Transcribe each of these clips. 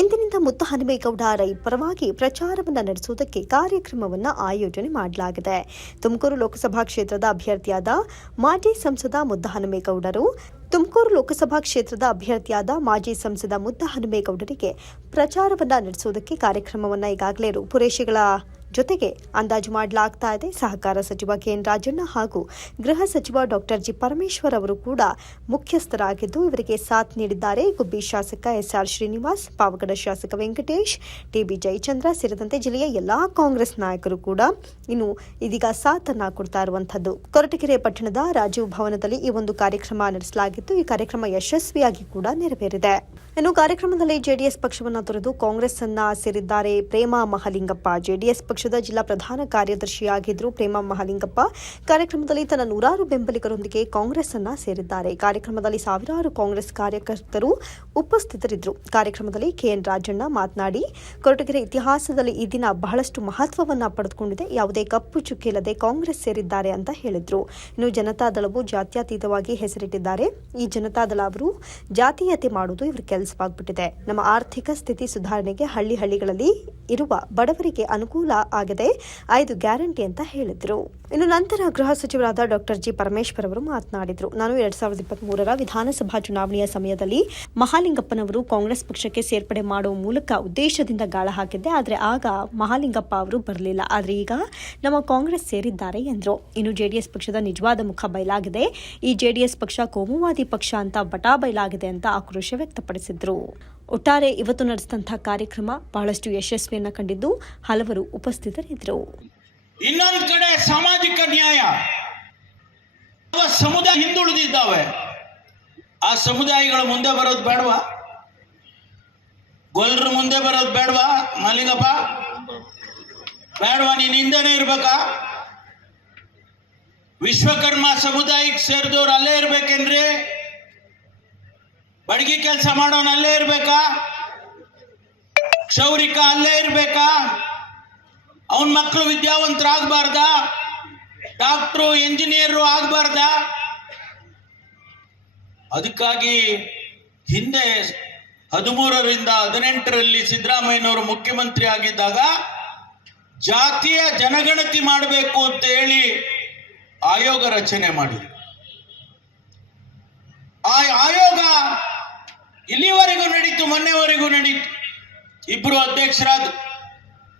ಇಂದಿನಿಂದ ಮುತ್ತಹನುಮೇಗೌಡ ರೈ ಪರವಾಗಿ ಪ್ರಚಾರವನ್ನು ನಡೆಸುವುದಕ್ಕೆ ಕಾರ್ಯಕ್ರಮವನ್ನು ಆಯೋಜನೆ ಮಾಡಲಾಗಿದೆ. ತುಮಕೂರು ಲೋಕಸಭಾ ಕ್ಷೇತ್ರದ ಅಭ್ಯರ್ಥಿಯಾದ ಮಾಜಿ ಸಂಸದ ಮುದ್ದ ಹನುಮೇಗೌಡರು, ತುಮಕೂರು ಲೋಕಸಭಾ ಕ್ಷೇತ್ರದ ಅಭ್ಯರ್ಥಿಯಾದ ಮಾಜಿ ಸಂಸದ ಮುದ್ದ ಹನುಮೇಗೌಡರಿಗೆ ಪ್ರಚಾರವನ್ನು ನಡೆಸುವುದಕ್ಕೆ ಕಾರ್ಯಕ್ರಮವನ್ನು ಈಗಾಗಲೇ ರೂಪುರೇಷೆಗಳ ಜೊತೆಗೆ ಅಂದಾಜು ಮಾಡಲಾಗ್ತಾ ಇದೆ. ಸಹಕಾರ ಸಚಿವ ಕೆಎನ್ ರಾಜಣ್ಣ ಹಾಗೂ ಗೃಹ ಸಚಿವ ಡಾಕ್ಟರ್ ಜಿ. ಪರಮೇಶ್ವರ್ ಅವರು ಕೂಡ ಮುಖ್ಯಸ್ಥರಾಗಿದ್ದು, ಇವರಿಗೆ ಸಾಥ್ ನೀಡಿದ್ದಾರೆ. ಗುಬ್ಬಿ ಶಾಸಕ ಎಸ್ಆರ್ ಶ್ರೀನಿವಾಸ್, ಪಾವಗಡ ಶಾಸಕ ವೆಂಕಟೇಶ್, ಟಿಬಿ ಜಯಚಂದ್ರ ಸೇರಿದಂತೆ ಜಿಲ್ಲೆಯ ಎಲ್ಲಾ ಕಾಂಗ್ರೆಸ್ ನಾಯಕರು ಕೂಡ ಇನ್ನು ಇದೀಗ ಸಾಥನ್ನ ಕೊಡ್ತಾ ಇರುವಂತಹದ್ದು ಕೊರಟಗೆರೆ ಪಟ್ಟಣದ ರಾಜೀವ್ ಭವನದಲ್ಲಿ ಈ ಒಂದು ಕಾರ್ಯಕ್ರಮ ನಡೆಸಲಾಗಿದ್ದು ಈ ಕಾರ್ಯಕ್ರಮ ಯಶಸ್ವಿಯಾಗಿ ಕೂಡ ನೆರವೇರಿದೆ. ಇನ್ನು ಕಾರ್ಯಕ್ರಮದಲ್ಲಿ ಜೆಡಿಎಸ್ ಪಕ್ಷವನ್ನು ತೊರೆದು ಕಾಂಗ್ರೆಸ್ ಅನ್ನ ಸೇರಿದ್ದಾರೆ. ಪ್ರೇಮ ಮಹಲಿಂಗಪ್ಪ ಜೆಡಿಎಸ್ ಪಕ್ಷದ ಜಿಲ್ಲಾ ಪ್ರಧಾನ ಕಾರ್ಯದರ್ಶಿಯಾಗಿದ್ರು ಪ್ರೇಮ ಮಹಲಿಂಗಪ್ಪ. ಕಾರ್ಯಕ್ರಮದಲ್ಲಿ ತನ್ನ ನೂರಾರು ಬೆಂಬಲಿಗರೊಂದಿಗೆ ಕಾಂಗ್ರೆಸ್ ಅನ್ನ ಸೇರಿದ್ದಾರೆ. ಕಾರ್ಯಕ್ರಮದಲ್ಲಿ ಸಾವಿರಾರು ಕಾಂಗ್ರೆಸ್ ಕಾರ್ಯಕರ್ತರು ಉಪಸ್ಥಿತರಿದ್ದರು ಕಾರ್ಯಕ್ರಮದಲ್ಲಿ ಕೆಎನ್ ರಾಜಣ್ಣ ಮಾತನಾಡಿ, ಕೊರಟಗೆರೆ ಇತಿಹಾಸದಲ್ಲಿ ಈ ದಿನ ಬಹಳಷ್ಟು ಮಹತ್ವವನ್ನು ಪಡೆದುಕೊಂಡಿದೆ. ಯಾವುದೇ ಕಪ್ಪು ಚುಕ್ಕಿಲ್ಲದೆ ಕಾಂಗ್ರೆಸ್ ಸೇರಿದ್ದಾರೆ ಅಂತ ಹೇಳಿದರು. ಇನ್ನು ಜನತಾದಳವು ಜಾತ್ಯತೀತವಾಗಿ ಹೆಸರಿಟ್ಟಿದ್ದಾರೆ. ಈ ಜನತಾದಳ ಅವರು ಜಾತೀಯತೆ ಮಾಡುವುದು ಇವರ ಕೆಲಸವಾಗ್ಬಿಟ್ಟಿದೆ ನಮ್ಮ ಆರ್ಥಿಕ ಸ್ಥಿತಿ ಸುಧಾರಣೆಗೆ ಹಳ್ಳಿ ಹಳ್ಳಿಗಳಲ್ಲಿ ಇರುವ ಬಡವರಿಗೆ ಅನುಕೂಲ ಆಗದೆ. ಐದು ಗ್ಯಾರಂಟಿ ಅಂತ ಹೇಳಿದ್ರು. ಇನ್ನು ನಂತರ ಗೃಹ ಸಚಿವರಾದ ಡಾಕ್ಟರ್ ಜಿ ಪರಮೇಶ್ವರ್ ಅವರು ಮಾತನಾಡಿದರು. ನಾನು ಎರಡ್ ಸಾವಿರದ ಇಪ್ಪತ್ತ್ ಮೂರರ ವಿಧಾನಸಭಾ ಚುನಾವಣೆಯ ಸಮಯದಲ್ಲಿ ಮಹಾಲಿಂಗಪ್ಪನವರು ಕಾಂಗ್ರೆಸ್ ಪಕ್ಷಕ್ಕೆ ಸೇರ್ಪಡೆ ಮಾಡುವ ಮೂಲಕ ಉದ್ದೇಶದಿಂದ ಗಾಳ ಹಾಕಿದ್ದೆ. ಆದರೆ ಆಗ ಮಹಾಲಿಂಗಪ್ಪ ಅವರು ಬರಲಿಲ್ಲ. ಆದರೆ ಈಗ ನಮ್ಮ ಕಾಂಗ್ರೆಸ್ ಸೇರಿದ್ದಾರೆ ಎಂದರು. ಇನ್ನು ಜೆಡಿಎಸ್ ಪಕ್ಷದ ನಿಜವಾದ ಮುಖ ಬಯಲಾಗಿದೆ. ಈ ಜೆಡಿಎಸ್ ಪಕ್ಷ ಕೋಮುವಾದಿ ಪಕ್ಷ ಅಂತ ಬಟಾ ಬಯಲಾಗಿದೆ ಅಂತ ಆಕ್ರೋಶ ವ್ಯಕ್ತಪಡಿಸಿದ್ರು ಒಟ್ಟಾರೆ ಇವತ್ತು ನಡೆಸಿದಂತಹ ಕಾರ್ಯಕ್ರಮ ಬಹಳಷ್ಟು ಯಶಸ್ವಿಯನ್ನ ಕಂಡಿದ್ದು ಹಲವರು ಉಪಸ್ಥಿತರಿದ್ದರು. ಇನ್ನೊಂದು ಕಡೆ ಸಾಮಾಜಿಕ ನ್ಯಾಯ. ಸಮುದಾಯ ಹಿಂದುಳಿದಿದ್ದಾವೆ? ಆ ಸಮುದಾಯಗಳು ಮುಂದೆ ಬರೋದು ಬೇಡವಾ? ಗೊಲ್ರು ಮುಂದೆ ಬರೋದು ಬೇಡವಾ? ಮಲ್ಲಿಗಪ್ಪ? ಬೇಡವಾ? ನೀನ್ ಹಿಂದೆನೇ ಇರ್ಬೇಕಾ? ವಿಶ್ವಕರ್ಮ ಸಮುದಾಯಕ್ಕೆ ಸೇರಿದವ್ರು ಅಲ್ಲೇ ಇರ್ಬೇಕೇನ್ರಿ? ಬಡಗಿ ಕೆಲಸ ಮಾಡೋನ್ ಅಲ್ಲೇ ಇರ್ಬೇಕಾ? ಕ್ಷೌರಿಕ ಅಲ್ಲೇ ಇರ್ಬೇಕಾ? ಅವನ ಮಕ್ಕಳು ವಿದ್ಯಾವಂತರಾಗಬಾರ್ದ? Doctor engineer ಆಗಬಾರ್ದ? ಅದಕ್ಕಾಗಿ ಹಿಂದೆ ಹದಿಮೂರರಿಂದ ಹದಿನೆಂಟರಲ್ಲಿ ಸಿದ್ದರಾಮಯ್ಯನವರು ಮುಖ್ಯಮಂತ್ರಿ ಆಗಿದ್ದಾಗ ಜಾತಿಯ ಜನಗಣತಿ ಮಾಡಬೇಕು ಅಂತ ಹೇಳಿ ಆಯೋಗ ರಚನೆ ಮಾಡಿದ್ರು. ಆ ಆಯೋಗ ಇಲ್ಲಿವರೆಗೂ ನಡೀತು, ಮೊನ್ನೆವರೆಗೂ ನಡೀತು. ಇಬ್ರು ಅಧ್ಯಕ್ಷರಾದ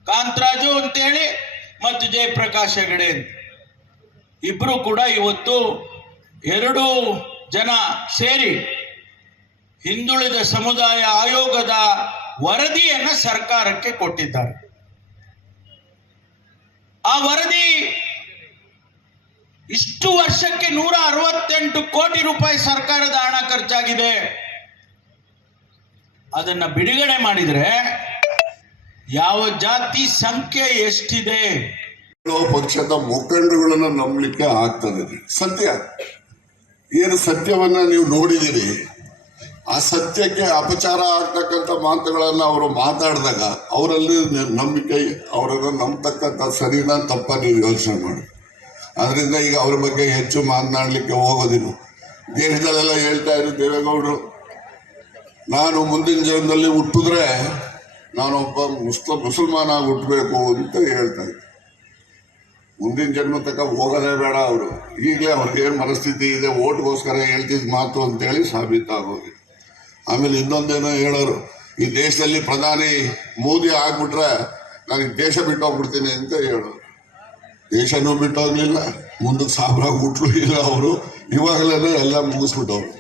ಕಾಂತರಾಜು ಅಂತೇಳಿ ಮತ್ತು ಜಯಪ್ರಕಾಶ್ ಹೆಗಡೆ ಅಂತ. ಇಬ್ರು ಕೂಡ ಇವತ್ತು ಎರಡು ಜನ ಸೇರಿ ಹಿಂದುಳಿದ ಸಮುದಾಯ ಆಯೋಗದ ವರದಿಯನ್ನ ಸರ್ಕಾರಕ್ಕೆ ಕೊಟ್ಟಿದ್ದಾರೆ. ಆ ವರದಿ ಇಷ್ಟು ವರ್ಷಕ್ಕೆ ನೂರ ಅರವತ್ತೆಂಟು ಕೋಟಿ ರೂಪಾಯಿ ಸರ್ಕಾರದ ಹಣ ಖರ್ಚಾಗಿದೆ. ಅದನ್ನ ಬಿಡುಗಡೆ ಮಾಡಿದರೆ ಯಾವ ಜಾತಿ ಸಂಖ್ಯೆ ಎಷ್ಟಿದೆ? ಪಕ್ಷದ ಮುಖಂಡಗಳನ್ನ ನಂಬಲಿಕ್ಕೆ ಆಗ್ತದೆ ಸತ್ಯ. ಏನು ಸತ್ಯವನ್ನ ನೀವು ನೋಡಿದಿರಿ ಆ ಸತ್ಯಕ್ಕೆ ಅಪಚಾರ ಆಗ್ತಕ್ಕಂಥ ಮಾತುಗಳನ್ನು ಅವರು ಮಾತಾಡಿದಾಗ ಅವರಲ್ಲಿ ನಂಬಿಕೆ, ಅವರನ್ನು ನಂಬತಕ್ಕಂಥ ಸರಿನ ತಪ್ಪ ನೀವು ಯೋಚನೆ ಮಾಡಿ. ಅದರಿಂದ ಈಗ ಅವ್ರ ಬಗ್ಗೆ ಹೆಚ್ಚು ಮಾತನಾಡಲಿಕ್ಕೆ ಹೋಗೋದಿಲ್ಲ. ದೇಶದಲ್ಲೆಲ್ಲ ಹೇಳ್ತಾ ಇದ್ರು ದೇವೇಗೌಡರು ನಾನು ಮುಂದಿನ ಜನ್ಮದಲ್ಲಿ ಹುಟ್ಟಿದ್ರೆ ನಾನೊಬ್ಬ ಮುಸ್ಲ ಮುಸಲ್ಮಾನ ಆಗಿ ಹುಟ್ಟಬೇಕು ಅಂತ ಹೇಳ್ತಾ ಇದ್ದೆ. ಮುಂದಿನ ಜನ್ಮ ತಕ್ಕ ಹೋಗೋದೇ ಬೇಡ ಅವರು. ಈಗಲೇ ಅವ್ರಿಗೆ ಏನು ಮನಸ್ಥಿತಿ ಇದೆ, ಓಟ್ಗೋಸ್ಕರ ಹೇಳ್ತಿದ್ದ ಮಾತು ಅಂತೇಳಿ ಸಾಬೀತಾಗೋಗಿ ಆಮೇಲೆ ಇನ್ನೊಂದೇನೋ ಹೇಳೋರು, ಈ ದೇಶದಲ್ಲಿ ಪ್ರಧಾನಿ ಮೋದಿ ಆಗ್ಬಿಟ್ರೆ ನಾನು ದೇಶ ಬಿಟ್ಟು ಹೋಗ್ಬಿಡ್ತೀನಿ ಅಂತ ಹೇಳೋರು. ದೇಶನೂ ಬಿಟ್ಟು ಹೋಗ್ಲಿಲ್ಲ ಮುಂದಕ್ಕೆ ಸಾಬ್ರಾಗಿ ಹುಟ್ಟಲು ಇಲ್ಲ ಅವರು. ಇವಾಗಲೇ ಎಲ್ಲ ಮುಗಿಸ್ಬಿಟ್ಟವ್ರು.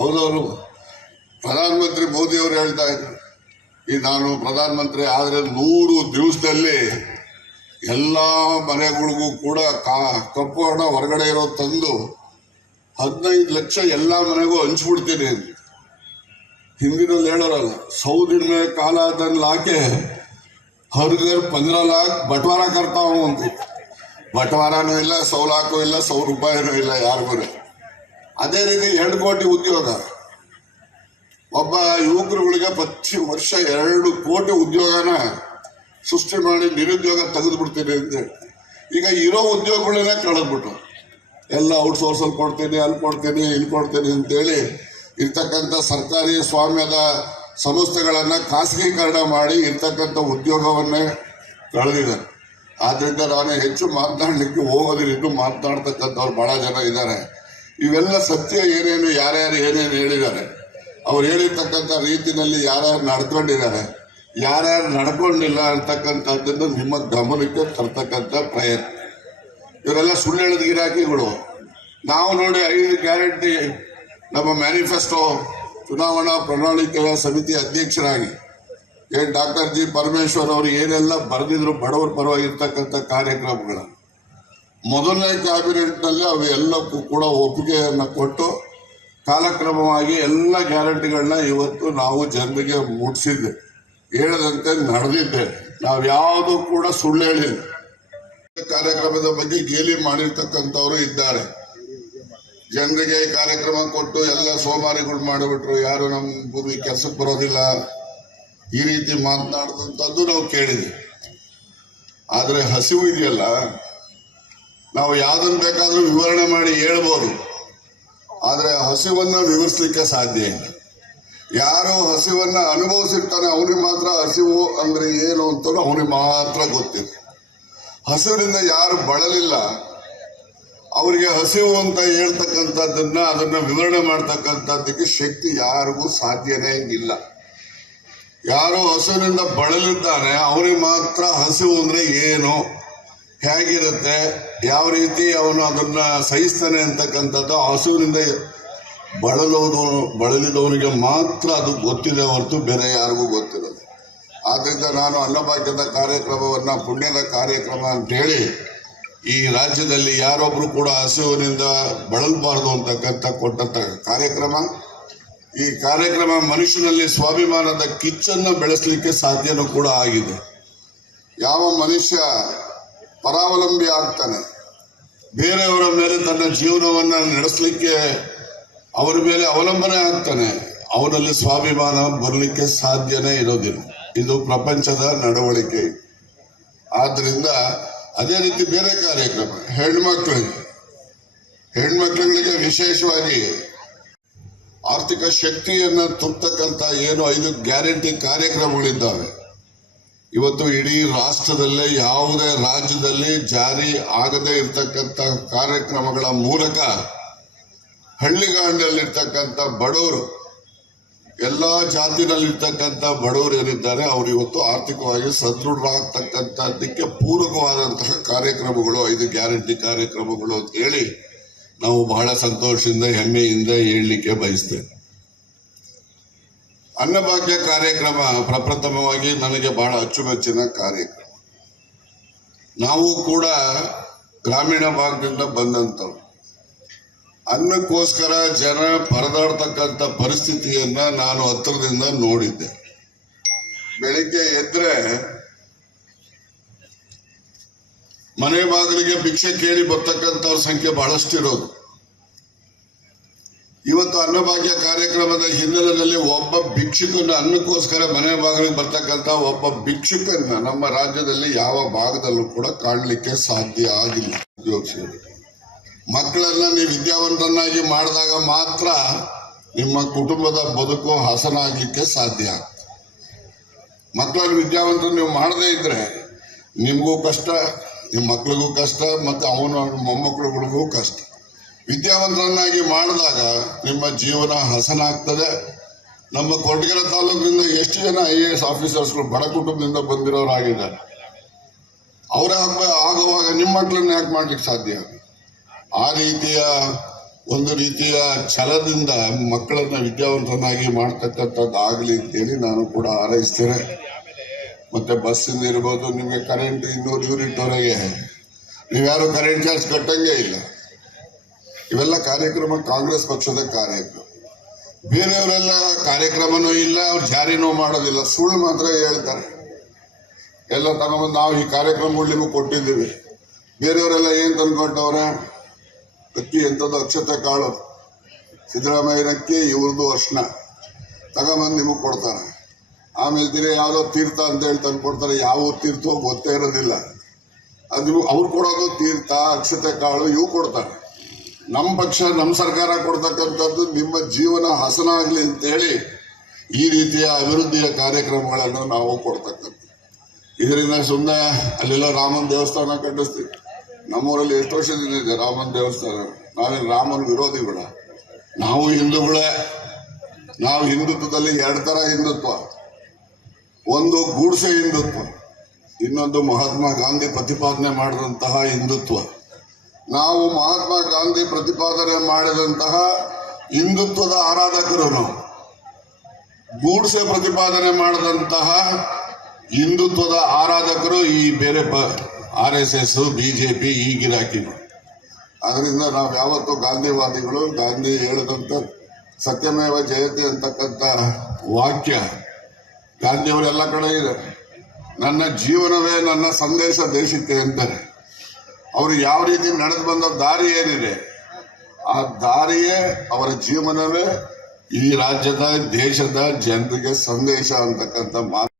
ಹೌದವರು ಪ್ರಧಾನಮಂತ್ರಿ ಮೋದಿ ಅವರು ಹೇಳ್ತಾ ಇದ್ರು. ಈ ನಾನು ಪ್ರಧಾನಮಂತ್ರಿ ಆದರೆ ನೂರು ದಿವಸದಲ್ಲಿ ಎಲ್ಲ ಮನೆಗಳಿಗೂ ಕೂಡ ಕಾ, ಕಪ್ಪು ಹಣ ಹೊರಗಡೆ ಇರೋ ತಂದು ಹದಿನೈದು ಲಕ್ಷ ಎಲ್ಲ ಮನೆಗೂ ಹಂಚ್ಬಿಡ್ತೀನಿ ಅಂತ. ಹಿಂದಿನಲ್ಲಿ ಹೇಳೋರಲ್ಲ ಸೌದಿನ ಕಾಲ ತಂದು ಲಾಕೆ ಹರ್ಗರ್ ಪಂದ್ರ ಲಾಖ್ ಬಟವಾರ ಕರ್ತಾವ ಅಂತ. ಬಟವಾರನೂ ಇಲ್ಲ, ಸೌಲಾಕು ಇಲ್ಲ, ಸೌ ರೂಪಾಯಿನೂ ಇಲ್ಲ ಯಾರಿಗೂ. ಅದೇ ರೀತಿ ಎರಡು ಕೋಟಿ ಉದ್ಯೋಗ. ಒಬ್ಬ ಯುವಕರುಗಳಿಗೆ ಪ್ರತಿ ವರ್ಷ ಎರಡು ಕೋಟಿ ಉದ್ಯೋಗನ ಸೃಷ್ಟಿ ಮಾಡಿ ನಿರುದ್ಯೋಗ ತೆಗೆದು ಬಿಡ್ತೀನಿ ಅಂತೇಳಿ ಈಗ ಇರೋ ಉದ್ಯೋಗಗಳನ್ನ ಕಳೆದ್ಬಿಟ್ಟು ಎಲ್ಲ ಔಟ್ಸೋರ್ಸಲ್ಲಿ ಕೊಡ್ತೀನಿ, ಅಲ್ಲಿ ಕೊಡ್ತೀನಿ, ಇಲ್ಲಿ ಕೊಡ್ತೀನಿ ಅಂತೇಳಿ ಇರ್ತಕ್ಕಂಥ ಸರ್ಕಾರಿ ಸ್ವಾಮ್ಯದ ಸಂಸ್ಥೆಗಳನ್ನು ಖಾಸಗೀಕರಣ ಮಾಡಿ ಇರ್ತಕ್ಕಂಥ ಉದ್ಯೋಗವನ್ನೇ ಕಳೆದಿದ್ದಾರೆ. ಆದ್ರಿಂದ ನಾನು ಹೆಚ್ಚು ಮಾತನಾಡಲಿಕ್ಕೆ ಇನ್ನು ಮಾತನಾಡ್ತಕ್ಕಂಥವ್ರು ಬಹಳ ಜನ ಇದ್ದಾರೆ. ಇವೆಲ್ಲ ಸತ್ಯ ಏನೇನು, ಯಾರ್ಯಾರು ಏನೇನು ಹೇಳಿದ್ದಾರೆ. ಅವ್ರು ಹೇಳಿರ್ತಕ್ಕಂಥ ರೀತಿಯಲ್ಲಿ ಯಾರ್ಯಾರು ನಡ್ಕೊಂಡಿದ್ದಾರೆ, ಯಾರ್ಯಾರು ನಡ್ಕೊಂಡಿಲ್ಲ ಅಂತಕ್ಕಂಥದ್ದನ್ನು ನಿಮ್ಮ ಗಮನಕ್ಕೆ ತರ್ತಕ್ಕಂಥ ಪ್ರಯತ್ನ. ಇವರೆಲ್ಲ ಸುಳ್ಳು ಹೇಳಿದ ಗಿರಾಕಿಗಳು ನಾವು ನೋಡಿ ಐದು ಗ್ಯಾರಂಟಿ ನಮ್ಮ ಮ್ಯಾನಿಫೆಸ್ಟೋ, ಚುನಾವಣಾ ಪ್ರಣಾಳಿಕೆಯ ಸಮಿತಿ ಅಧ್ಯಕ್ಷರಾಗಿ ಏನ್ ಡಾಕ್ಟರ್ ಜಿ ಪರಮೇಶ್ವರ್ ಅವರು ಏನೆಲ್ಲ ಬರೆದಿದ್ರು ಬಡವರ ಪರವಾಗಿರ್ತಕ್ಕಂಥ ಕಾರ್ಯಕ್ರಮಗಳ ಮೊದಲನೇ ಕ್ಯಾಬಿನೆಟ್ನಲ್ಲಿ ಅವೆಲ್ಲಕ್ಕೂ ಕೂಡ ಒಪ್ಪಿಗೆಯನ್ನು ಕೊಟ್ಟು ಕಾಲಕ್ರಮವಾಗಿ ಎಲ್ಲ ಗ್ಯಾರಂಟಿಗಳನ್ನ ಇವತ್ತು ನಾವು ಜನರಿಗೆ ಮುಟ್ಟಿಸಿದ್ದೆ ಹೇಳದಂತೆ ನಡೆದಿದ್ದೆ. ನಾವು ಯಾವುದು ಕೂಡ ಸುಳ್ಳು ಹೇಳಿಲ್ಲ. ಕಾರ್ಯಕ್ರಮದ ಬಗ್ಗೆ ಗೇಲಿ ಮಾಡಿರ್ತಕ್ಕಂಥವ್ರು ಇದ್ದಾರೆ. ಜನರಿಗೆ ಕಾರ್ಯಕ್ರಮ ಕೊಟ್ಟು ಎಲ್ಲ ಸೋಮಾರಿಗಳು ಮಾಡಿಬಿಟ್ರು. ಯಾರು ನಮ್ಮ ಭೂಮಿ ಕೆಲಸಕ್ಕೆ ಬರೋದಿಲ್ಲ. ಈ ರೀತಿ ಮಾತನಾಡಿದಂಥದ್ದು ನಾವು ಕೇಳಿದ್ವಿ. ಆದರೆ ಹಸಿವು ಇದೆಯಲ್ಲ, ನಾವು ಯಾವ್ದನ್ನು ಬೇಕಾದರೂ ವಿವರಣೆ ಮಾಡಿ ಹೇಳ್ಬೋದು. ಆದರೆ ಹಸಿವನ್ನ ವಿವರಿಸಲಿಕ್ಕೆ ಸಾಧ್ಯ ಇಲ್ಲ. ಯಾರು ಹಸಿವನ್ನ ಅನುಭವಿಸಿರ್ತಾನೆ, ಅವನಿಗೆ ಮಾತ್ರ ಹಸಿವು ಅಂದ್ರೆ ಏನು ಅಂತ ಅವನಿಗೆ ಮಾತ್ರ ಗೊತ್ತಿದೆ ಹಸಿವಿನಿಂದ ಯಾರು ಬಳಲಿಲ್ಲ, ಅವರಿಗೆ ಹಸಿವು ಅಂತ ಹೇಳ್ತಕ್ಕಂಥದ್ದನ್ನ ಅದನ್ನ ವಿವರಣೆ ಮಾಡ್ತಕ್ಕಂಥದ್ದಕ್ಕೆ ಶಕ್ತಿ ಯಾರಿಗೂ ಸಾಧ್ಯನೇ ಇಲ್ಲ. ಯಾರು ಹಸುವಿನಿಂದ ಬಳಲಿದ್ದಾನೆ, ಅವನಿಗೆ ಮಾತ್ರ ಹಸಿವು ಅಂದ್ರೆ ಏನು, ಹೇಗಿರುತ್ತೆ ಯಾವ ರೀತಿ ಅವನು ಅದನ್ನ ಸಹಿಸ್ತಾನೆ ಅಂತಕ್ಕಂಥದ್ದು ಹಸುವಿನಿಂದ ಬಳಲೋದವನು ಬಳಲಿದವನಿಗೆ ಮಾತ್ರ ಅದು ಗೊತ್ತಿದೆ ಹೊರತು ಬೇರೆ ಯಾರಿಗೂ ಗೊತ್ತಿರೋದು. ಆದ್ದರಿಂದ ನಾನು ಅನ್ನಭಾಗ್ಯದ ಕಾರ್ಯಕ್ರಮವನ್ನ, ಪುಣ್ಯದ ಕಾರ್ಯಕ್ರಮ ಅಂತೇಳಿ ಈ ರಾಜ್ಯದಲ್ಲಿ ಯಾರೊಬ್ಬರು ಕೂಡ ಹಸಿವಿನಿಂದ ಬಳಲಬಾರದು ಅಂತಕ್ಕಂಥ ಕೊಟ್ಟಂಥ ಕಾರ್ಯಕ್ರಮ. ಈ ಕಾರ್ಯಕ್ರಮ ಮನುಷ್ಯನಲ್ಲಿ ಸ್ವಾಭಿಮಾನದ ಕಿಚ್ಚನ್ನು ಬೆಳೆಸಲಿಕ್ಕೆ ಸಾಧ್ಯನೂ ಕೂಡ ಆಗಿದೆ. ಯಾವ ಮನುಷ್ಯ ಪರಾವಲಂಬಿ ಆಗ್ತಾನೆ. ಬೇರೆಯವರ ಮೇಲೆ ತನ್ನ ಜೀವನವನ್ನ ನಡೆಸಲಿಕ್ಕೆ ಅವರ ಮೇಲೆ ಅವಲಂಬನೆ ಆಗ್ತಾನೆ. ಅವನಲ್ಲಿ ಸ್ವಾಭಿಮಾನ ಬರಲಿಕ್ಕೆ ಸಾಧ್ಯನೇ ಇರೋದಿಲ್ಲ. ಇದು ಪ್ರಪಂಚದ ನಡವಳಿಕೆ. ಆದ್ರಿಂದ ಅದೇ ರೀತಿ ಬೇರೆ ಕಾರ್ಯಕ್ರಮ, ಹೆಣ್ಮಕ್ಳಿಗೆ. ಹೆಣ್ಮಕ್ಳುಗಳಿಗೆ ವಿಶೇಷವಾಗಿ ಆರ್ಥಿಕ ಶಕ್ತಿಯನ್ನ ತುಂಬತಕ್ಕಂಥ ಏನು ಐದು ಗ್ಯಾರಂಟಿ ಕಾರ್ಯಕ್ರಮಗಳಿದ್ದಾವೆ. ಇವತ್ತು ಇಡೀ ರಾಷ್ಟ್ರದಲ್ಲೇ ಯಾವುದೇ ರಾಜ್ಯದಲ್ಲಿ ಜಾರಿ ಆಗದೇ ಇರತಕ್ಕಂಥ ಕಾರ್ಯಕ್ರಮಗಳ ಮೂಲಕ ಹಳ್ಳಿಗಾಡಿನಲ್ಲಿರ್ತಕ್ಕಂಥ ಬಡವರು, ಎಲ್ಲ ಜಾತಿನಲ್ಲಿರ್ತಕ್ಕಂಥ ಬಡವರು ಏನಿದ್ದಾರೆ, ಅವರು ಇವತ್ತು ಆರ್ಥಿಕವಾಗಿ ಸದೃಢರಾಗ್ತಕ್ಕಂಥದ್ದಕ್ಕೆ ಪೂರಕವಾದಂತಹ ಕಾರ್ಯಕ್ರಮಗಳು, ಐದು ಗ್ಯಾರಂಟಿ ಕಾರ್ಯಕ್ರಮಗಳು ಅಂತ ಹೇಳಿ ನಾವು ಬಹಳ ಸಂತೋಷದಿಂದ ಹೆಮ್ಮೆಯಿಂದ ಹೇಳಲಿಕ್ಕೆ ಬಯಸ್ತೇವೆ ಅನ್ನಭಾಗ್ಯ ಕಾರ್ಯಕ್ರಮ ಪ್ರಪ್ರಥಮವಾಗಿ ನನಗೆ ಬಹಳ ಅಚ್ಚುಮೆಚ್ಚಿನ ಕಾರ್ಯಕ್ರಮ. ನಾವು ಕೂಡ ಗ್ರಾಮೀಣ ಭಾಗದಿಂದ ಬಂದಂಥವ್ರು. ಅನ್ನಕ್ಕೋಸ್ಕರ ಜನ ಪರದಾಡ್ತಕ್ಕಂಥ ಪರಿಸ್ಥಿತಿಯನ್ನು ನಾನು ಹತ್ತಿರದಿಂದ ನೋಡಿದ್ದೆ. ಬೆಳಿಗ್ಗೆ ಎದ್ರೆ ಮನೆ ಬಾಗಿಲಿಗೆ ಭಿಕ್ಷೆ ಕೇಳಿ ಬರ್ತಕ್ಕಂಥವ್ರ ಸಂಖ್ಯೆ ಬಹಳಷ್ಟಿರೋದು. ಇವತ್ತು ಅನ್ನಭಾಗ್ಯ ಕಾರ್ಯಕ್ರಮದ ಹಿನ್ನೆಲೆಯಲ್ಲಿ ಒಬ್ಬ ಭಿಕ್ಷುಕನ ಅನ್ನಕ್ಕೋಸ್ಕರ ಮನೆ ಬಾಗಿಲಿಗೆ ಬರ್ತಕ್ಕಂತ ಒಬ್ಬ ಭಿಕ್ಷುಕನ್ನ ನಮ್ಮ ರಾಜ್ಯದಲ್ಲಿ ಯಾವ ಭಾಗದಲ್ಲೂ ಕೂಡ ಕಾಣಲಿಕ್ಕೆ ಸಾಧ್ಯ ಆಗಿಲ್ಲ. ಮಕ್ಕಳನ್ನ ನೀವು ವಿದ್ಯಾವಂತನಾಗಿ ಮಾಡಿದಾಗ ಮಾತ್ರ ನಿಮ್ಮ ಕುಟುಂಬದ ಬದುಕು ಹಸನಾಗಲಿಕ್ಕೆ ಸಾಧ್ಯ. ಮಕ್ಕಳನ್ನ ವಿದ್ಯಾವಂತರು ನೀವು ಮಾಡದೇ ಇದ್ರೆ ನಿಮಗೂ ಕಷ್ಟ ನಿಮ್ಮ ಮಕ್ಕಳಿಗೂ ಕಷ್ಟ, ಮತ್ತು ಅವನ ಮೊಮ್ಮಕ್ಕಳುಗಳಿಗೂ ಕಷ್ಟ. ವಿದ್ಯಾವಂತರನ್ನಾಗಿ ಮಾಡಿದಾಗ ನಿಮ್ಮ ಜೀವನ ಹಸನಾಗ್ತದೆ. ನಮ್ಮ ಕೊರಟಗೆರೆ ತಾಲೂಕಿನಿಂದ ಎಷ್ಟು ಜನ ಐ ಎ ಎಸ್ ಆಫೀಸರ್ಸ್ಗಳು ಬಡ ಕುಟುಂಬದಿಂದ ಬಂದಿರೋರಾಗಿದ್ದಾರೆ. ಅವರ ಆಗುವಾಗ ನಿಮ್ಮ ಮಕ್ಕಳನ್ನ ಯಾಕೆ ಮಾಡ್ಲಿಕ್ಕೆ ಸಾಧ್ಯ? ಆ ರೀತಿಯ ಒಂದು ರೀತಿಯ ಛಲದಿಂದ ಮಕ್ಕಳನ್ನ ವಿದ್ಯಾವಂತನಾಗಿ ಮಾಡ್ತಕ್ಕಂಥದ್ದು ಆಗಲಿ ಅಂತೇಳಿ ನಾನು ಕೂಡ ಹಾರೈಸ್ತೇನೆ. ಮತ್ತೆ ಬಸ್ಸಿಂದ ಇರ್ಬೋದು, ನಿಮಗೆ ಕರೆಂಟ್ ಇನ್ನೂರು ಯೂನಿಟ್ವರೆಗೆ ನೀವ್ಯಾರು ಕರೆಂಟ್ ಚಾರ್ಜ್ ಕಟ್ಟಂಗೆ ಇಲ್ಲ. ಇವೆಲ್ಲ ಕಾರ್ಯಕ್ರಮ ಕಾಂಗ್ರೆಸ್ ಪಕ್ಷದ ಕಾರ್ಯಕ್ರಮ. ಬೇರೆಯವರೆಲ್ಲ ಕಾರ್ಯಕ್ರಮನೂ ಇಲ್ಲ, ಅವ್ರು ಜಾರಿನೂ ಮಾಡೋದಿಲ್ಲ. ಸುಳ್ಳು ಮಾತ್ರ ಹೇಳ್ತಾರೆ. ಎಲ್ಲ ತಗೊಂಬಂದು ನಾವು ಈ ಕಾರ್ಯಕ್ರಮಗಳು ನಿಮಗೆ ಕೊಟ್ಟಿದ್ದೀವಿ. ಬೇರೆಯವರೆಲ್ಲ ಏನ್ ತಂದ್ಕೊಂಡವ್ರೆ? ಅಕ್ಕಿ ಎಂಥದ್ದು ಅಕ್ಷತೆ ಕಾಳು. ಸಿದ್ದರಾಮಯ್ಯನಕ್ಕೆ ಇವ್ರದ್ದು ಅರ್ಶನ. ತಗೊಂಬಂದು ನಿಮಗೆ ಕೊಡ್ತಾರೆ. ಆಮೇಲೆ ದಿನ ಯಾವುದೋ ತೀರ್ಥ ಅಂತ ಹೇಳಿ ತಂದು ಕೊಡ್ತಾರೆ ಯಾವ ತೀರ್ಥೋ ಗೊತ್ತೇ ಇರೋದಿಲ್ಲ. ಅದು ಅವ್ರು ಕೊಡೋದು ತೀರ್ಥ, ಅಕ್ಷತೆ ಕಾಳು, ಇವು ಕೊಡ್ತಾರೆ. ನಮ್ಮ ಪಕ್ಷ ನಮ್ಮ ಸರ್ಕಾರ ಕೊಡ್ತಕ್ಕಂಥದ್ದು ನಿಮ್ಮ ಜೀವನ ಹಸನಾಗ್ಲಿ ಅಂತೇಳಿ ಈ ರೀತಿಯ ಅಭಿವೃದ್ಧಿಯ ಕಾರ್ಯಕ್ರಮಗಳನ್ನು ನಾವು ಕೊಡ್ತಕ್ಕಂಥ ಇದರಿಂದ ಸುಮ್ಮನೆ ಅಲ್ಲೆಲ್ಲ ರಾಮನ ದೇವಸ್ಥಾನ ಕಟ್ಟಿಸ್ತೀವಿ. ನಮ್ಮೂರಲ್ಲಿ ಎಷ್ಟು ವರ್ಷದಿಂದ ಇದೆ ರಾಮನ ದೇವಸ್ಥಾನ? ನಾವೇನು ರಾಮನ ವಿರೋಧಿಗಳ ನಾವು ಹಿಂದೂಗಳೇ. ನಾವು ಹಿಂದುತ್ವದಲ್ಲಿ ಎರಡು ತರ ಹಿಂದುತ್ವ. ಒಂದು ಗೂಡ್ಸೆ ಹಿಂದುತ್ವ. ಇನ್ನೊಂದು ಮಹಾತ್ಮ ಗಾಂಧಿ ಪ್ರತಿಪಾದನೆ ಮಾಡಿದಂತಹ ಹಿಂದುತ್ವ. ನಾವು ಮಹಾತ್ಮ ಗಾಂಧಿ ಪ್ರತಿಪಾದನೆ ಮಾಡಿದಂತಹ ಹಿಂದುತ್ವದ ಆರಾಧಕರು ನಾವು. ಗೂಡ್ಸೆ ಪ್ರತಿಪಾದನೆ ಮಾಡಿದಂತಹ ಹಿಂದುತ್ವದ ಆರಾಧಕರು ಈ ಬೇರೆ ಪ ಆರ್ ಎಸ್ ಎಸ್ ಬಿಜೆಪಿ ಈ ಗಿರಾಕಿಗಳು ಅದರಿಂದ ನಾವು ಯಾವತ್ತೂ ಗಾಂಧಿವಾದಿಗಳು, ಗಾಂಧಿ ಹೇಳಿದಂಥ ಸತ್ಯಮೇವ ಜಯತೆ ಅಂತಕ್ಕಂಥ ವಾಕ್ಯ ಗಾಂಧಿಯವರೆಲ್ಲ ಕಡೆ ಇದೆ. ನನ್ನ ಜೀವನವೇ ನನ್ನ ಸಂದೇಶ ದೇಶಕ್ಕೆ ಅಂತಾರೆ ಅವರು ಯಾವ ರೀತಿ ನಡೆದು ಬಂದ ದಾರಿ ಏನಿದೆ, ಆ ದಾರಿಯೇ ಅವರ ಜೀವನವೇ. ಈ ರಾಜ್ಯದ, ದೇಶದ ಜನರಿಗೆ ಸಂದೇಶ ಅಂತಕ್ಕಂಥ ಮಾತು.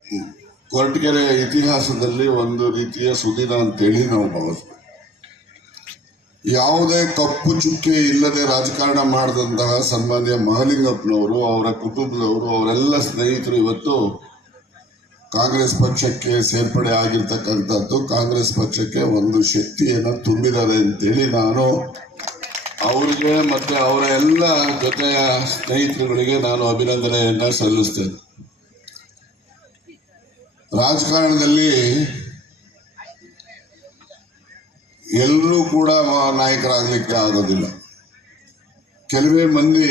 ಕೊರಟಗೆರೆ ಇತಿಹಾಸದಲ್ಲಿ ಒಂದು ರೀತಿಯ ಸುದಿನ ಅಂತೇಳಿ ನಾವು ಭಾವಿಸ್ತೇವೆ ಯಾವುದೇ ಕಪ್ಪು ಚುಕ್ಕೆ ಇಲ್ಲದೆ ರಾಜಕಾರಣ ಮಾಡಿದಂತಹ ಸನ್ಮಾನ್ಯ ಮಹಲಿಂಗಪ್ಪನವರು, ಅವರ ಕುಟುಂಬದವರು, ಅವರೆಲ್ಲ ಸ್ನೇಹಿತರು ಇವತ್ತು ಕಾಂಗ್ರೆಸ್ ಪಕ್ಷಕ್ಕೆ ಸೇರ್ಪಡೆ ಆಗಿರ್ತಕ್ಕಂಥದ್ದು ಕಾಂಗ್ರೆಸ್ ಪಕ್ಷಕ್ಕೆ ಒಂದು ಶಕ್ತಿಯನ್ನು ತುಂಬಿದ್ದಾರೆ ಅಂತೇಳಿ ನಾನು ಅವರಿಗೆ ಮತ್ತೆ ಅವರ ಎಲ್ಲ ಜೊತೆಯ ಸ್ನೇಹಿತರುಗಳಿಗೆ ನಾನು ಅಭಿನಂದನೆಯನ್ನು ಸಲ್ಲಿಸ್ತೇನೆ. ರಾಜಕಾರಣದಲ್ಲಿ ಎಲ್ಲರೂ ಕೂಡ ನಾಯಕರಾಗಲಿಕ್ಕೆ ಆಗೋದಿಲ್ಲ. ಕೆಲವೇ ಮಂದಿ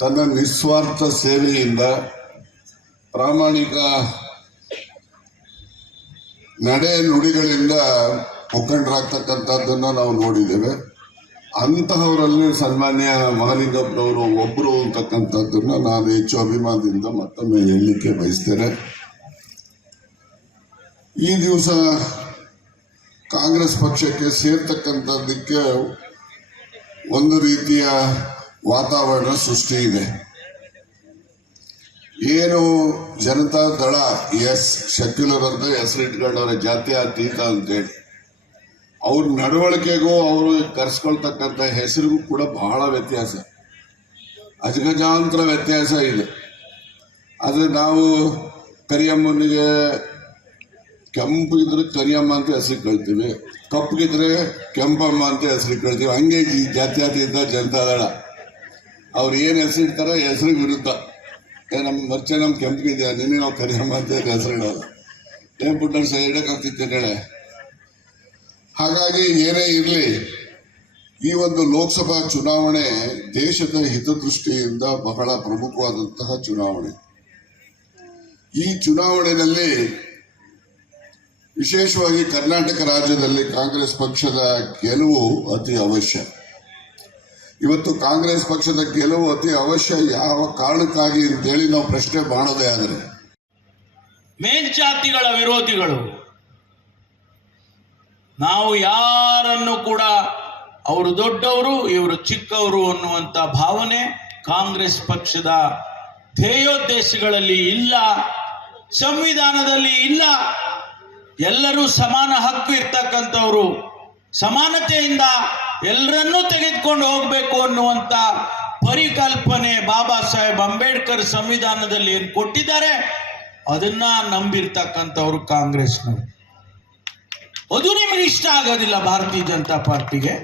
ತನ್ನ ನಿಸ್ವಾರ್ಥ ಸೇವೆಯಿಂದ ಪ್ರಾಮಾಣಿಕ ನಡೆ ನುಡಿಗಳಿಂದ ಮುಖಂಡರಾಗ್ತಕ್ಕಂಥದ್ದನ್ನು ನಾವು ನೋಡಿದ್ದೇವೆ. ಅಂತಹವರಲ್ಲಿ ಸನ್ಮಾನ್ಯ ಮಹಾಲಿಂಗಪ್ಪನವರು ಒಬ್ಬರು ಅಂತಕ್ಕಂಥದ್ದನ್ನು ನಾನು ಹೆಚ್ಚು ಅಭಿಮಾನದಿಂದ ಮತ್ತೊಮ್ಮೆ ಹೇಳಲಿಕ್ಕೆ ಬಯಸ್ತೇನೆ. ಈ ದಿವಸ ಕಾಂಗ್ರೆಸ್ ಪಕ್ಷಕ್ಕೆ ಸೇರ್ತಕ್ಕಂಥದ್ದಕ್ಕೆ ಒಂದು ರೀತಿಯ ವಾತಾವರಣ ಸೃಷ್ಟಿ ಇದೆ. ಏನು ಜನತಾ ದಳ ಎಸ್ ಶಕ್ಯುಲರ್ ಅಂತ ಹೆಸರಿಟ್ಕೊಂಡವ್ರೆ ಅಂತ ಅಂತೇಳಿ. ಅವ್ರ ನಡವಳಿಕೆಗೂ ಅವರು ಕರೆಸ್ಕೊಳ್ತಕ್ಕಂಥ ಹೆಸರಿಗೂ ಕೂಡ ಬಹಳ ವ್ಯತ್ಯಾಸ. ಅಜಗಜಾಂತರ ವ್ಯತ್ಯಾಸ ಇದೆ. ಆದರೆ ನಾವು ಕರಿಯಮ್ಮನಿಗೆ ಕೆಂಪು ಇದ್ರೆ ಕರಿಯಮ್ಮ ಅಂತ ಹೆಸರು ಕೇಳ್ತೀವಿ ಕಪ್ಪಗಿದ್ರೆ ಕೆಂಪಮ್ಮ ಅಂತ ಹೆಸರು ಕೇಳ್ತೀವಿ ಹಂಗೆ ಈ ಜಾತ್ಯತೀತ ಜನತಾದಳ ಅವ್ರು ಏನು ಹೆಸರಿಡ್ತಾರೋ ಹೆಸರು ವಿರುದ್ಧ. ನಮ್ಮ ಮರ್ಚೆ ನಮ್ಮ ಕೆಂಪಿದೆಯಾ ನಿನ್ನೆ ನಾವು ಕರಿಯಮ್ಮ ಅಂತ ಹೆಸರು ಇಡೋದು ಏನ್ ಪುಟ್ಟ ಇಡಕ್ಕಾಗ್ತಿತ್ತು ಕಡೆ ಹಾಗಾಗಿ ಏನೇ ಇರಲಿ, ಈ ಒಂದು ಲೋಕಸಭಾ ಚುನಾವಣೆ ದೇಶದ ಹಿತದೃಷ್ಟಿಯಿಂದ ಬಹಳ ಪ್ರಮುಖವಾದಂತಹ ಚುನಾವಣೆ. ಈ ಚುನಾವಣೆಯಲ್ಲಿ ವಿಶೇಷವಾಗಿ ಕರ್ನಾಟಕ ರಾಜ್ಯದಲ್ಲಿ ಕಾಂಗ್ರೆಸ್ ಪಕ್ಷದ ಗೆಲುವು ಅತಿ ಅವಶ್ಯ. ಇವತ್ತು ಕಾಂಗ್ರೆಸ್ ಪಕ್ಷದ ಗೆಲುವು ಅತಿ ಅವಶ್ಯ ಯಾವ ಕಾರಣಕ್ಕಾಗಿ ಅಂತೇಳಿ ನಾವು ಪ್ರಶ್ನೆ ಮಾಡೋದೇ ಆದರೆ. ಮೇಲ್ಜಾತಿಗಳ ವಿರೋಧಿಗಳು, ನಾವು ಯಾರನ್ನು ಕೂಡ ಅವರು ದೊಡ್ಡವರು, ಇವರು ಚಿಕ್ಕವರು ಅನ್ನುವಂಥ ಭಾವನೆ ಕಾಂಗ್ರೆಸ್ ಪಕ್ಷದ ಧ್ಯೇಯೋದ್ದೇಶಗಳಲ್ಲಿ ಇಲ್ಲ, ಸಂವಿಧಾನದಲ್ಲಿ ಇಲ್ಲ. ಎಲ್ಲರೂ ಸಮಾನ ಹಕ್ಕು ಇರ್ತಕ್ಕಂಥವ್ರು. ಸಮಾನತೆಯಿಂದ ಎಲ್ಲರನ್ನೂ ತೆಗೆದುಕೊಂಡು ಹೋಗಬೇಕು ಅನ್ನುವಂಥ ಪರಿಕಲ್ಪನೆ ಬಾಬಾ ಸಾಹೇಬ್ ಅಂಬೇಡ್ಕರ್ ಸಂವಿಧಾನದಲ್ಲಿ ಏನು ಕೊಟ್ಟಿದ್ದಾರೆ, ಅದನ್ನ ನಂಬಿರ್ತಕ್ಕಂಥವ್ರು ಕಾಂಗ್ರೆಸ್ನವರು. ಅದು ನಿಮ್ಗೆ ಇಷ್ಟ ಆಗೋದಿಲ್ಲ ಭಾರತೀಯ ಜನತಾ ಪಾರ್ಟಿಗೆ.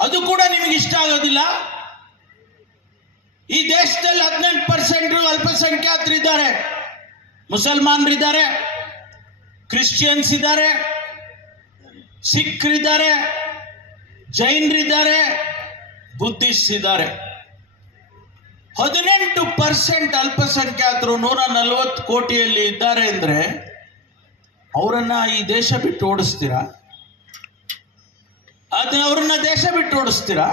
ಅದು ಕೂಡ ನಿಮಗೆ ಇಷ್ಟ ಆಗೋದಿಲ್ಲ. ಈ ದೇಶದಲ್ಲಿ ಹದಿನೆಂಟು ಪರ್ಸೆಂಟ್ ಅಲ್ಪಸಂಖ್ಯಾತರಿದ್ದಾರೆ. ಮುಸಲ್ಮಾನರಿದ್ದಾರೆ, ಕ್ರಿಶ್ಚಿಯನ್ಸ್ ಇದ್ದಾರೆ. ಸಿಖ್ರಿದ್ದಾರೆ, ಜೈನರಿದ್ದಾರೆ ಬುದ್ಧಿಸ್ಟ್ ಇದ್ದಾರೆ ಹದಿನೆಂಟು ಪರ್ಸೆಂಟ್ ಅಲ್ಪಸಂಖ್ಯಾತರು ನೂರ ನಲವತ್ತು ಕೋಟಿಯಲ್ಲಿ ಇದ್ದಾರೆ ಅಂದ್ರೆ ಅವರನ್ನ ಈ ದೇಶ ಬಿಟ್ಟು ಓಡಿಸ್ತೀರಾ? ಅದ ಅವ್ರನ್ನ ದೇಶ ಬಿಟ್ಟು ಓಡಿಸ್ತೀರಾ?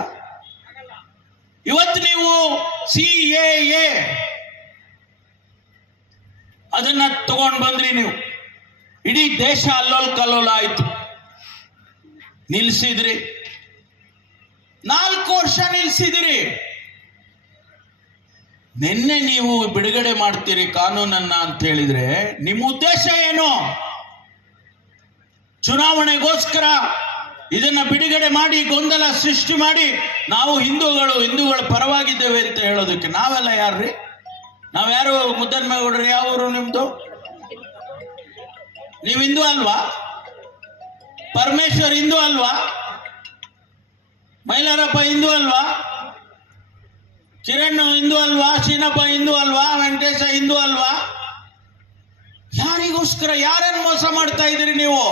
ಇವತ್ತು ನೀವು ಸಿ ಎ ಅದನ್ನ ತಗೊಂಡು ಬಂದ್ರಿ ನೀವು. ಇಡೀ ದೇಶ ಅಲ್ಲೋಲ್ ಕಲ್ಲೋಲ ಆಯ್ತು. ನಿಲ್ಸಿದ್ರಿ. ನಾಲ್ಕು ವರ್ಷ ನಿಲ್ಸಿದಿರಿ. ನಿನ್ನೆ ನೀವು ಬಿಡುಗಡೆ ಮಾಡ್ತೀರಿ ಕಾನೂನನ್ನ ಅಂತ ಹೇಳಿದ್ರೆ ನಿಮ್ಮ ಉದ್ದೇಶ ಏನು? ಚುನಾವಣೆಗೋಸ್ಕರ ಇದನ್ನ ಬಿಡುಗಡೆ ಮಾಡಿ, ಗೊಂದಲ ಸೃಷ್ಟಿ ಮಾಡಿ ನಾವು ಹಿಂದೂಗಳು, ಹಿಂದೂಗಳ ಪರವಾಗಿದ್ದೇವೆ ಅಂತ ಹೇಳೋದಕ್ಕೆ ನಾವೆಲ್ಲ ಯಾರ್ರಿ? ನಾವ್ಯಾರು ಮುದ್ದನ್ಮೇಗೌಡ್ರಿ ಯಾವ ಊರು ನಿಮ್ದು? ನೀವು ಹಿಂದೂ ಅಲ್ವಾ? ಪರಮೇಶ್ವರ್ ಹಿಂದೂ ಅಲ್ವಾ? ಮೈಲಾರಪ್ಪ ಹಿಂದೂ ಅಲ್ವಾ? ಕಿರಣ್ ಹಿಂದೂ ಅಲ್ವಾ? ಶೀನಪ್ಪ ಹಿಂದೂ ಅಲ್ವಾ? ವೆಂಕಟೇಶ ಹಿಂದೂ ಅಲ್ವಾ? ಯಾರಿಗೋಸ್ಕರ, ಯಾರನ್ನು ಮೋಸ ಮಾಡ್ತಾ ಇದ್ದೀರಿ ನೀವು?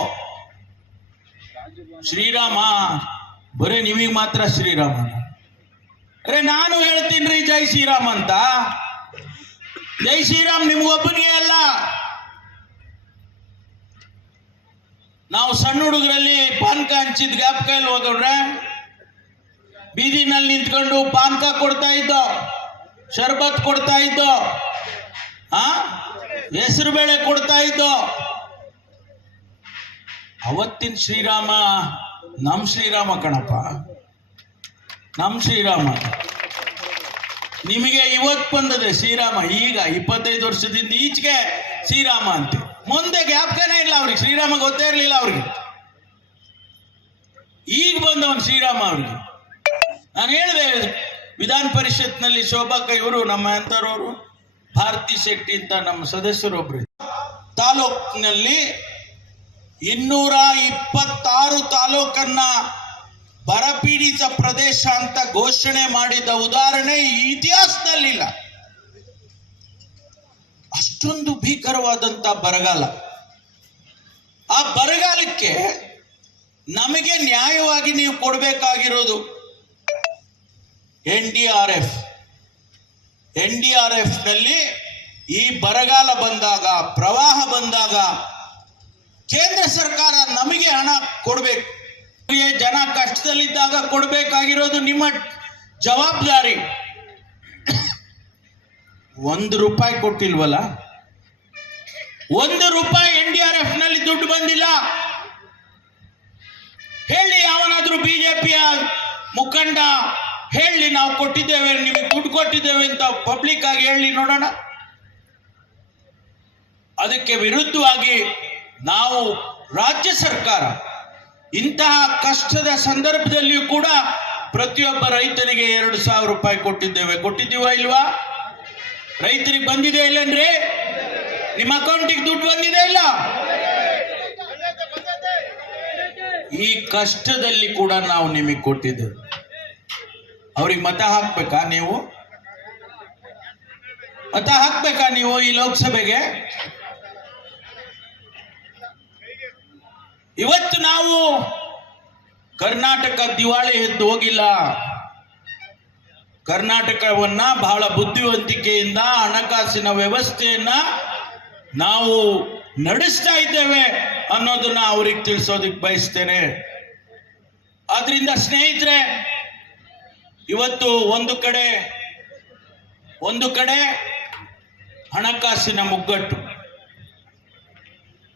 ಶ್ರೀರಾಮ, ಬರೀ ನಿಮಗೆ ಮಾತ್ರ ಶ್ರೀರಾಮ. ಅರೆ, ನಾನು ಹೇಳ್ತೀನಿ ರೀ ಜೈ ಶ್ರೀರಾಮ್ ಅಂತ. ಜೈ ಶ್ರೀರಾಮ್ ನಿಮ್ಗೊಬ್ಬನಿಗೆ ಅಲ್ಲ. ನಾವು ಸಣ್ಣ ಹುಡುಗರಲ್ಲಿ ಪಾನ್ಕ ಹಂಚಿದ ಗ್ಯಾಪ್ ಕೈಯಲ್ಲಿ ಹೋದ್ರೆ ಬೀದಿನಲ್ಲಿ ನಿಂತ್ಕೊಂಡು ಪಾನ್ಕ ಕೊಡ್ತಾ ಇದ್ದೋ, ಶರ್ಬತ್ ಕೊಡ್ತಾ ಇದ್ದೋ, ಆ? ಹೆಸರು ಬೇಳೆ ಕೊಡ್ತಾ ಇದ್ದೋ. ಅವತ್ತಿನ ಶ್ರೀರಾಮ ನಮ್ ಶ್ರೀರಾಮ ಕಣಪ್ಪ. ನಮ್ ಶ್ರೀರಾಮ. ನಿಮಗೆ ಇವತ್ತು ಬಂದದೆ ಶ್ರೀರಾಮ, ಈಗ ಇಪ್ಪತ್ತೈದು ವರ್ಷದಿಂದ ಈಚೆಗೆ ಶ್ರೀರಾಮ ಅಂತ. ಮುಂದೆ ಜ್ಞಾಪಕನೇ ಇಲ್ಲ ಅವ್ರಿಗೆ. ಶ್ರೀರಾಮ ಗೊತ್ತೇ ಇರಲಿಲ್ಲ ಅವ್ರಿಗೆ. ಈಗ ಬಂದವನು ಶ್ರೀರಾಮ ಅವ್ರಿಗೆ. ನಾನು ಹೇಳಿದೆ, ವಿಧಾನ ಪರಿಷತ್ನಲ್ಲಿ ಶೋಭಾಕ ಇವರು, ನಮ್ಮ ಎಂತರವರು ಭಾರತಿ ಶೆಟ್ಟಿ ಅಂತ ನಮ್ಮ ಸದಸ್ಯರೊಬ್ರು ತಾಲೂಕಿನಲ್ಲಿ ಇನ್ನೂರ ಇಪ್ಪತ್ತಾರು ತಾಲೂಕನ್ನ ಬರಪೀಡಿತ ಪ್ರದೇಶ ಅಂತ ಘೋಷಣೆ ಮಾಡಿದ ಉದಾಹರಣೆ ಇತಿಹಾಸದಲ್ಲಿಲ್ಲ. ಅಷ್ಟೊಂದು ಭೀಕರವಾದಂತ ಬರಗಾಲ. ಆ ಬರಗಾಲಕ್ಕೆ ನಮಗೆ ನ್ಯಾಯವಾಗಿ ನೀವು ಕೊಡಬೇಕಾಗಿರೋದು N D R F. N D R ಎಫ್ನಲ್ಲಿ ಈ ಬರಗಾಲ ಬಂದಾಗ, ಪ್ರವಾಹ ಬಂದಾಗ ಕೇಂದ್ರ ಸರ್ಕಾರ ನಮಗೆ ಹಣ ಕೊಡಬೇಕು. ಜನ ಕಷ್ಟದಲ್ಲಿದ್ದಾಗ ಕೊಡಬೇಕಾಗಿರೋದು ನಿಮ್ಮ ಜವಾಬ್ದಾರಿ. ಒಂದು ರೂಪಾಯಿ ಕೊಟ್ಟಿಲ್ವಲ್ಲ? ಒಂದು ರೂಪಾಯಿ ಎನ್ ಡಿ ಆರ್ ಎಫ್ನಲ್ಲಿ ದುಡ್ಡು ಬಂದಿಲ್ಲ. ಹೇಳಿ ಯಾವನಾದ್ರೂ ಬಿಜೆಪಿಯ ಮುಖಂಡ, ಹೇಳಿ ನಾವು ಕೊಟ್ಟಿದ್ದೇವೆ, ನಿಮಗೆ ದುಡ್ಡು ಕೊಟ್ಟಿದ್ದೇವೆ ಅಂತ ಪಬ್ಲಿಕ್ ಆಗಿ ಹೇಳಿ ನೋಡೋಣ. ಅದಕ್ಕೆ ವಿರುದ್ಧವಾಗಿ ನಾವು ರಾಜ್ಯ ಸರ್ಕಾರ ಇಂತಹ ಕಷ್ಟದ ಸಂದರ್ಭದಲ್ಲಿಯೂ ಕೂಡ ಪ್ರತಿಯೊಬ್ಬ ರೈತನಿಗೆ ಎರಡು ಸಾವಿರ ರೂಪಾಯಿ ಕೊಟ್ಟಿದ್ದೇವೆ. ಕೊಟ್ಟಿದ್ದೀವಾ ಇಲ್ವಾ? ರೈತರಿಗೆ ಬಂದಿದೆ ಇಲ್ಲನ್ರಿ ನಿಮ್ಮ ಅಕೌಂಟಿಗೆ ದುಡ್ಡು ಬಂದಿದೆ ಇಲ್ಲ? ಈ ಕಷ್ಟದಲ್ಲಿ ಕೂಡ ನಾವು ನಿಮಗೆ ಕೊಟ್ಟಿದ್ದು. ಅವ್ರಿಗೆ ಮತ ಹಾಕ್ಬೇಕಾ ನೀವು? ಮತ ಹಾಕ್ಬೇಕಾ ನೀವು ಈ ಲೋಕಸಭೆಗೆ? ಇವತ್ತು ನಾವು ಕರ್ನಾಟಕ ದಿವಾಳಿ ಎದ್ದು ಹೋಗಿಲ್ಲ. ಕರ್ನಾಟಕವನ್ನ ಬಹಳ ಬುದ್ಧಿವಂತಿಕೆಯಿಂದ, ಹಣಕಾಸಿನ ವ್ಯವಸ್ಥೆಯನ್ನ ನಾವು ನಡೆಸ್ತಾ ಇದ್ದೇವೆ ಅನ್ನೋದನ್ನ ಅವ್ರಿಗೆ ತಿಳಿಸೋದಕ್ಕೆ ಬಯಸ್ತೇನೆ. ಅದರಿಂದ ಸ್ನೇಹಿತರೆ, ಇವತ್ತು ಒಂದು ಕಡೆ ಒಂದು ಕಡೆ ಹಣಕಾಸಿನ ಮುಗ್ಗಟ್ಟು.